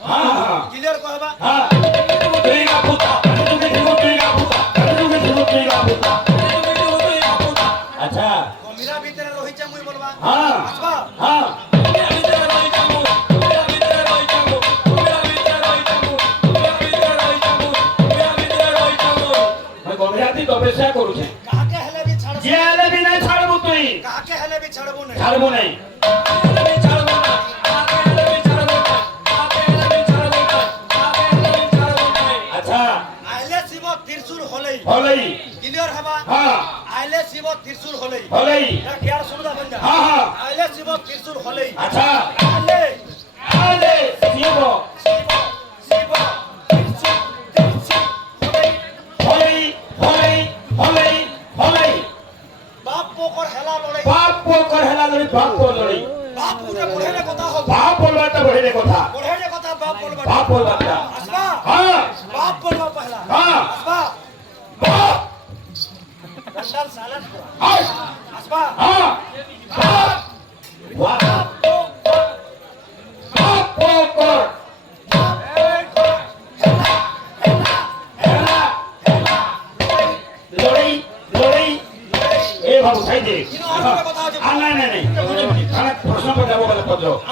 clear কহবা তুইগা পুতা তুইগা পুতা তুইগা পুতা আচ্ছা গমিরা ভিতরে রহিছা মুই বলবা হ্যাঁ আসবা হ্যাঁ গভীরাতি তপস্যা করুছে কাকে হেলে বি ছাড়ব যে হেলে বি নাই ছাড়বো তুই কাকে হেলে বি ছাড়ব না ছাড়বো নাই আচ্ছা আইলে শিব ত্রিশূল হলেই হলেই ক্লিয়ার হবা হ্যাঁ আইলে শিব ত্রিশূল হলেই হলেই এটা কেয়ার সুবিধা বন্ধা হ্যাঁ হ্যাঁ আইলে শিব ত্রিশূল হলেই আচ্ছা আইলে আলে শিব শিব ত্রিশূল হলেই হলেই হলেই হলেই হলেই বাপ পোকর হেলা লড়াই বাপ পোকর হেলা লড়ি বাপ পোকর লড়ি বাপ পুরে বড়েরে কথা হবে বাপ বলবাটা বড়ে কথা বড়েরে কথা বাপ বলবা বাপ বলবাটা আসবা হ্যাঁ বাপ বলবা পহলা হ্যাঁ আসবা বাপ রসাল সালাত হাই আসবা হ্যাঁ বাপ বাপ বাপ পোকর হেলা লড়ি লড়ি এ বাবু সাইডে কিন্তু আর কথা আছে আর নাই নাই নাই প্রশ্ন পড়াবো বলে পড়লো